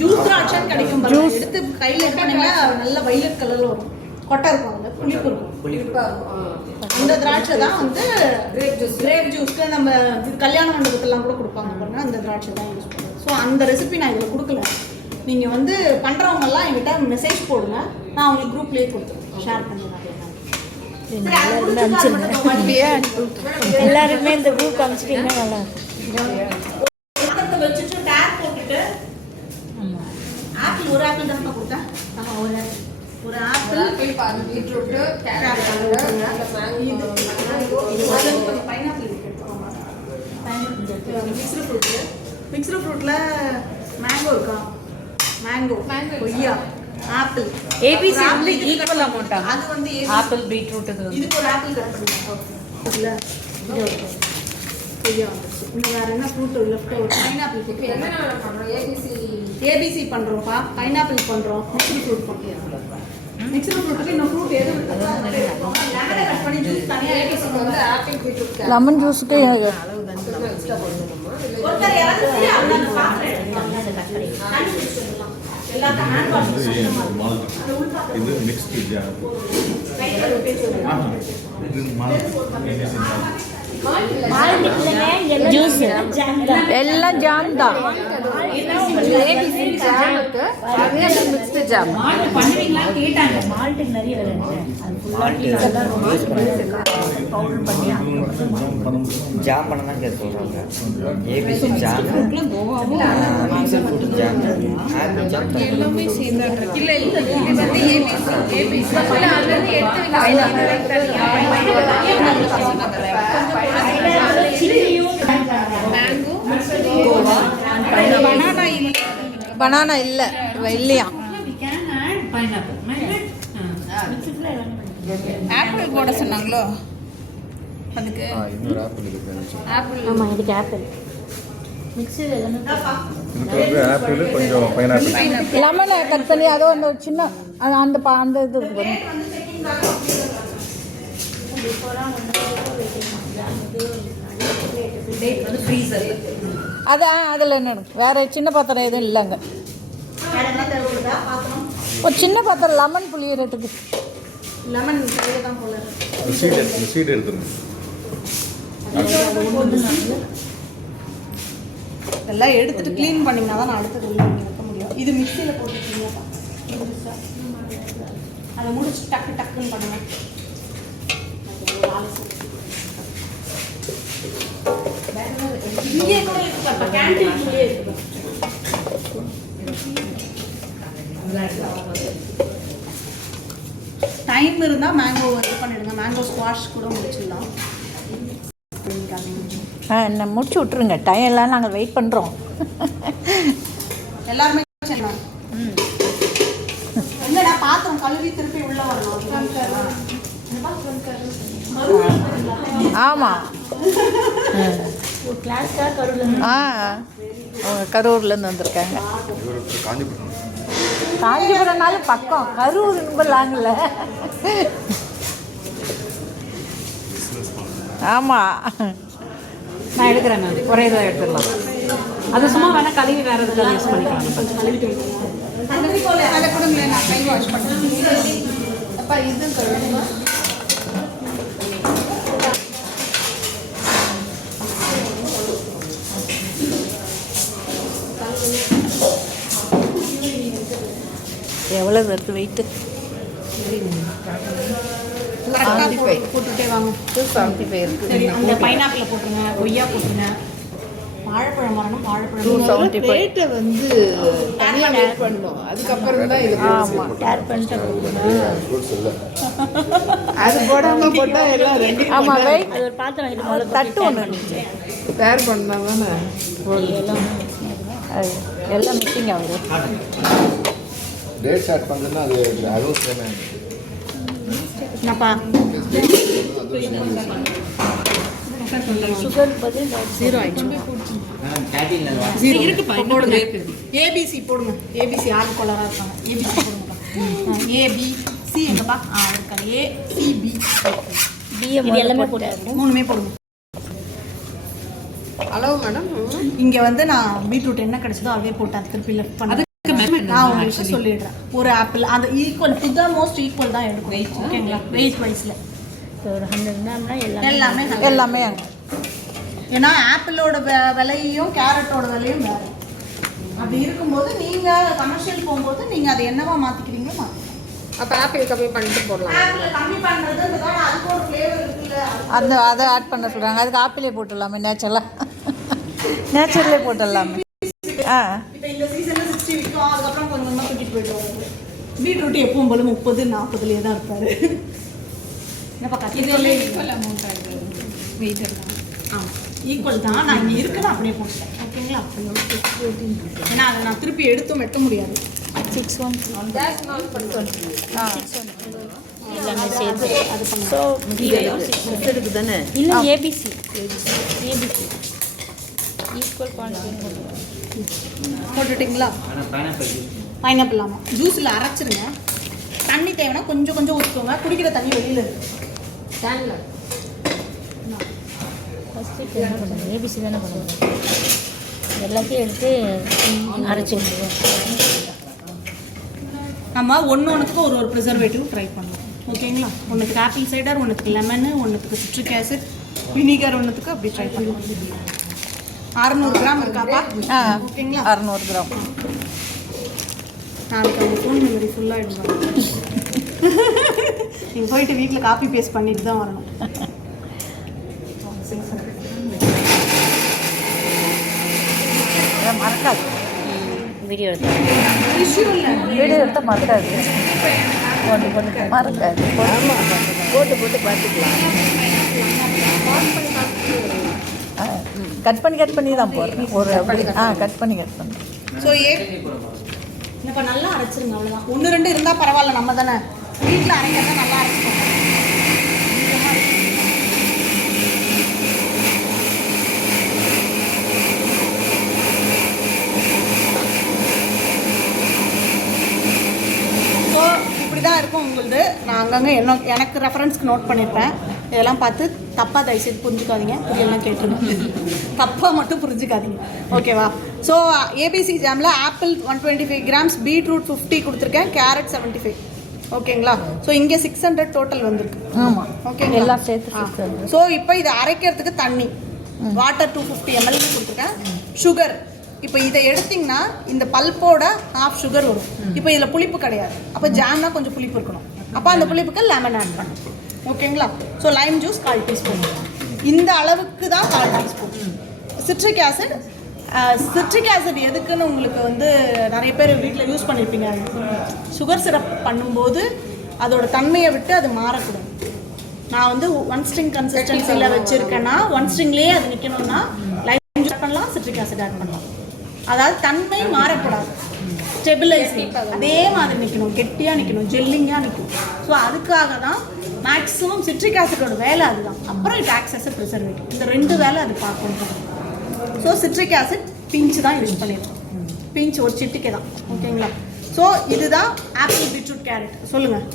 Juice திராட்சைன்னு கிடைக்கும் பாருங்க. எடுத்து கையில் எடுத்தீங்கன்னா நல்ல வைலட் கலரில் வரும். கொட்டை இருக்கும், அதில் புளிப்பு இருக்கும். இந்த திராட்சை தான் வந்து கிரேப் ஜூஸ்க்கு நம்ம கல்யாண மண்டபத்துலாம் கூட கொடுப்பாங்க பாருங்க. அந்த திராட்சை தான் யூஸ் பண்ணுவோம். ஸோ அந்த ரெசிபி நான் இதில் கொடுக்கல. நீங்கள் வந்து பண்ணுறவங்கெல்லாம் என்கிட்ட மெசேஜ் போடுங்க, நான் உங்களுக்கு குரூப்லேயே கொடுத்துருவேன், ஷேர் பண்ணுவேன். எல்லாருமே இந்த குரூப் அமைச்சிட்டீங்கன்னா நல்லா வச்சுட்டு டேப் போட்டுட்டு ஆப்பிள் ஒரு ஆப்பிள் தான் கொடுத்தேன். ஒரு apple beetroot carrot pineapple mixed ஃப்ரூட்டில் மேங்கோ இருக்கா? மேங்கோ கொய்யா ஆப்பிள் ஏபிசி வந்து ஈக்குவல் அமௌண்ட்டா? அது வந்து ஆப்பிள் பீட்ரூட் இதுக்கு ஒரு ஆப்பிள் கட் பண்ணிக்கலாம். இல்லை கொய்யா வந்துச்சு. இன்னும் வேறு என்ன ஃப்ரூட் லெஃப்ட் ஒரு பைனாப்பிள். என்ன பண்ணுறோம்? ஏபிசி பண்ணுறோம்ப்பா. பைனாப்பிள் பண்ணுறோம். மிக்ஸ்டு ஃப்ரூட் பண்ணுறோம். மிக்ஸ்டு ஃப்ரூட்டுக்கு இன்னும் ஃப்ரூட் எதுவும் லெமனை கட் பண்ணி ஜூஸ் தனியாக ஏபிசி வந்து ஆப்பிள் பீட்ரூட் லெமன் ஜூஸுக்கு ஒருத்தர் இறந்துச்சு அந்த பாத்திரம் இது மிக்ஸ்டு ஜாம். ஜூஸ் எல்லாம் ஜாம் தான். மிக்ஸ்டு ஜாம் ஜாம் பண்ண தான் சொல்கிறாங்க. ABC jam, mixed fruit jam, apple jam எல்லாமே சேர்ந்தாங்க. இல்லை இது வந்து ஏபிசி பனானா இல்லை இல்லையா? ஆப்பிள் போட சொன்னாங்களோ அதுக்கு? இன்னொரு ஆப்பிள் இருக்கு. ஆப்பிள் ஆமாம், இதுக்கு ஆப்பிள் மிக்ஸில் இதுக்கு வந்து ஆப்பிள் கொஞ்சம் பைனாப்பிள் லெமனை கட் பண்ணி அதோ அந்த சின்ன அந்த அந்த இது அதான் அதில் என்ன வேறு சின்ன பாத்திரம் எதுவும் இல்லைங்க. ஒரு சின்ன பாத்திரம் லெமன் புளியறதுக்கு. லெமன் தான் போல சீட் எடுத்துருங்க. எல்லாம் எடுத்துட்டு க்ளீன் பண்ணிங்கன்னா தான் நான் அடுத்தது உள்ள வைக்க முடியும். இது மிக்சியில் போட்டுக்கிங்கப்பா. அதை முடிச்சு டக்கு டக்குன்னு பண்ணுங்க. இங்கே கூட இருக்குப்பா, கேன்டீன்லேயே இருக்கு. டைம் இருந்தால் மேங்கோ இது பண்ணிடுங்க. மேங்கோ ஸ்குவாஷ் கூட முடிச்சிடலாம். என்ன முடிச்சு விட்ருங்க. டைம் எல்லாம் நாங்கள் வெயிட் பண்ணுறோம். எல்லாருமே என்னடா பாத்திரம் கழுவி திருப்பி உள்ள வரணும். ஆமாம், கரூர்லேருந்து வந்திருக்காங்க. காஞ்சிபுரம்னாலும் பக்கம், கரூர் நம்பலாங்கல்ல. ஆமாம், நான் எடுக்கிறேன். நான் ஒரே இதாக எடுத்துடலாம். அது சும்மா வேணால் கழுவி வேறு எதுக்காக யூஸ் பண்ணிக்கலாம். அதை கொடுங்களேன், நான் கை வாஷ் பண்ணுறேன். அப்பா இது கழுவுமா? எவ்வளோ வருது வெயிட்டு? போட்டுட்டே வாங்க. 275 இருக்குது. சரி, அந்த பைனாப்பிள் போட்டுருங்க, கொய்யா போட்டுருங்க, வாழைப்பழம் வரணும். வாழைப்பழம் 275 வந்து தனியாக வெயிட் பண்ணணும். அதுக்கப்புறம் தான் இது. ஆமாம், கேர் பண்ணிட்டு அது போடாமல் போட்டால் எல்லாம் ரெண்டு. ஆமாம், வெயிட் அது ஒரு பாத்திரம் இது தட்டு ஒன்று இருந்துச்சு. பேர் பண்ணால் தானே எல்லாம் மிக்சிங் ஆகுது. டேட் ஸ்டார்ட் பண்ணுறதுன்னா அது அதுவும் சேமே. என்னப்பா சுகர் பதில் 0 ஆயிடுச்சு. இருக்குப்பா, போடுங்க. ஏபிசி போடுங்க. ஏபிசி ஆள் கொலராக இருக்காங்க. ஏபிசி போடுங்கப்பா. ஏபிசி எங்கப்பா? இருக்கா ஏசிபி. எல்லாமே போட்டு 3மே போடுங்க. அளவு மேடம் இங்கே வந்து நான் பீட்ரூட் என்ன கிடைச்சதோ அதே போட்டு அது திருப்பி லெஃப்ட் பண்ணி நான் உங்களுக்கு சொல்லிடுறேன். ஒரு ஆப்பிள் அந்த equal to the most equal தான் எடுக்கும். ஓகேங்களா? வெயிட் வைஸில் ஒரு 100 கிராம்னா எல்லாமே எல்லாமே ஏன்னா ஆப்பிளோட விலையும் கேரட்டோட விலையும் வேறு. அப்படி இருக்கும்போது நீங்கள் கமர்ஷியல் போகும்போது நீங்கள் அதை என்னவா மாற்றிக்கிறீங்களோ மாற்றிக்கலாம். அப்போ ஆப்பிள் கம்மி பண்ணிட்டு போடலாம். ஆப்பிள் கம்மி பண்ணுறது அதுக்கு ஒரு ஃப்ளேவர் இருக்குல்ல. அதை ஆட் பண்ண சொல்கிறாங்க. அதுக்கு ஆப்பிளே போட்டுடலாமே, நேச்சுரலே போட்டுடலாமே. இப்போ இந்த சீசனில் 60 விற்கும், அதுக்கப்புறம் கொஞ்சம் கொஞ்சமாக தூக்கிட்டு போயிடுவாங்க. பீட்ரூட் எப்பவும் போல 30-40 தான் இருப்பாரு. என்னப்பா கத்திரிக்கோலே ஈக்குவல் அமௌண்ட் ஆகிடுது வெயிட் எல்லாம். ஆமாம் ஈக்குவல் தான். நான் இங்கே இருக்குன்னு அப்படியே போட்டேன். ஓகேங்களா? ஏன்னா அதை நான் திருப்பி எடுத்தும் வெட்ட முடியாது. 613 கேஸ் நாள் பண்ணி எல்லாமே சேர்த்து அது பண்ண. ஸோ இருக்கு தானே? இல்லை ஏபிசி ஈக்குவல் குவான்டிட்டி போட்டுட்டிங்களா? ஆனால் பைனாப்பிள் ஜூஸ் பைனாப்பிள் ஆமாம் ஜூஸில் அரைச்சிருங்க. தண்ணி தேவைன்னா கொஞ்சம் கொஞ்சம் ஊற்றிக்கோங்க. குடிக்கிற தண்ணி வெளியில் இருக்கு. கேனில் ஃபஸ்ட்டு என்ன பண்ணுறது? ஏபிசி தானே பண்ணுறது. எல்லாத்தையும் எடுத்து அரைச்சிடுவோம். நம்ம ஒன்றுத்துக்கும் ஒரு ப்ரிசர்வேட்டிவ் ட்ரை பண்ணலாம். ஓகேங்களா? ஒன்றுத்துக்கு ஆப்பிள் சைடர், ஒன்றுத்துக்கு லெமனு, ஒன்றுத்துக்கு சிட்ரிக் ஆசிட், வினிகர், ஒன்றுத்துக்கு அப்படி ட்ரை பண்ணலாம். 600 கிராம் இருக்காப்பா? ஓகேங்களா? 600 கிராம். நாளைக்கு அவங்க ஃபோன் மெமரி ஃபுல்லாகிடுவாங்க. நீங்கள் போயிட்டு வீட்டில் காப்பி பேஸ்ட் பண்ணிட்டு தான் வரணும். மறக்காது. வீடியோ வீடியோ எடுத்தால் மறக்காது. மறக்காது. போட்டு பார்த்துக்கலாம். கட் பண்ணி தான் போடுறேன். ஒரு கட் பண்ணி ஸோ இப்போ நல்லா அரைச்சிருங்க. அவ்வளோதான். 1-2 இருந்தால் பரவாயில்ல. நம்ம தானே வீட்டில் அரைக்கிறத நல்லா அரைச்சிக்கோங்க. ஸோ இப்படி தான் இருக்கும் உங்களுது. நான் அங்கங்கே எனக்கு ரெஃபரன்ஸ்க்கு நோட் பண்ணியிருப்பேன். இதெல்லாம் பார்த்து தப்பாக தயவுசெய்து புரிஞ்சுக்காதீங்க. புரியலாம் கேட்டுருங்க. தப்பாக மட்டும் புரிஞ்சுக்காதீங்க. ஓகேவா? ஸோ ஏபிசி ஜாமில் ஆப்பிள் 125 கிராம்ஸ், பீட்ரூட் 50 கொடுத்துருக்கேன், கேரட் 75. ஓகேங்களா? ஸோ இங்கே 600 டோட்டல் வந்திருக்கு. ஆமாம். ஓகேங்களா? எல்லாம் சேர்த்து. ஸோ இப்போ இதை அரைக்கிறதுக்கு தண்ணி வாட்டர் 250 ml கொடுத்துருக்கேன். சுகர் இப்போ இதை எடுத்திங்கன்னா இந்த பல்ப்போட ஹாஃப் சுகர் வரும். இப்போ இதில் புளிப்பு கிடையாது. அப்போ ஜாம்னா கொஞ்சம் புளிப்பு இருக்கணும். அப்போ அந்த புளிப்புக்கு லெமன் ஆட் பண்ணணும். ஓகேங்களா? So Lime juice 1/4 teaspoon. இந்த அளவுக்கு தான் 1/4 டீஸ்பூன். சிட்ரிக் ஆசிட் எதுக்குன்னு உங்களுக்கு வந்து நிறைய பேர் வீட்டில் யூஸ் பண்ணியிருப்பீங்க. சுகர் சிரப் பண்ணும்போது அதோட தன்மையை விட்டு அது மாறக்கூடாது. நான் வந்து 1 ஸ்ட்ரிங் கன்சிஸ்டன்சியில் வச்சுருக்கேன்னா 1 ஸ்ட்ரிங்லேயே அது நிற்கணும்னா லைம் ஜூஸ் பண்ணலாம், சிட்ரிக் ஆசிட் ஆட் பண்ணலாம். அதாவது தன்மை மாறக்கூடாது. ஸ்டெபிலைசிங் அதே மாதிரி நிற்கணும், கெட்டியாக நிற்கணும், ஜெல்லிங்காக நிற்கணும். ஸோ அதுக்காக தான் மேக்ஸிமம் சிட்ரிக் ஆசிடோட வேலை அதுதான். அப்புறம் it acts as a preservative. இந்த 2 வேலை அது பார்க்கணும். ஸோ சிட்ரிக் ஆசிட் பிஞ்சு தான் யூஸ் பண்ணியிருக்கோம். பிஞ்சு ஒரு சிட்டிக்கே தான். ஓகேங்களா? ஸோ இதுதான் ஆப்பிள், பீட்ரூட், கேரட். சொல்லுங்கள்.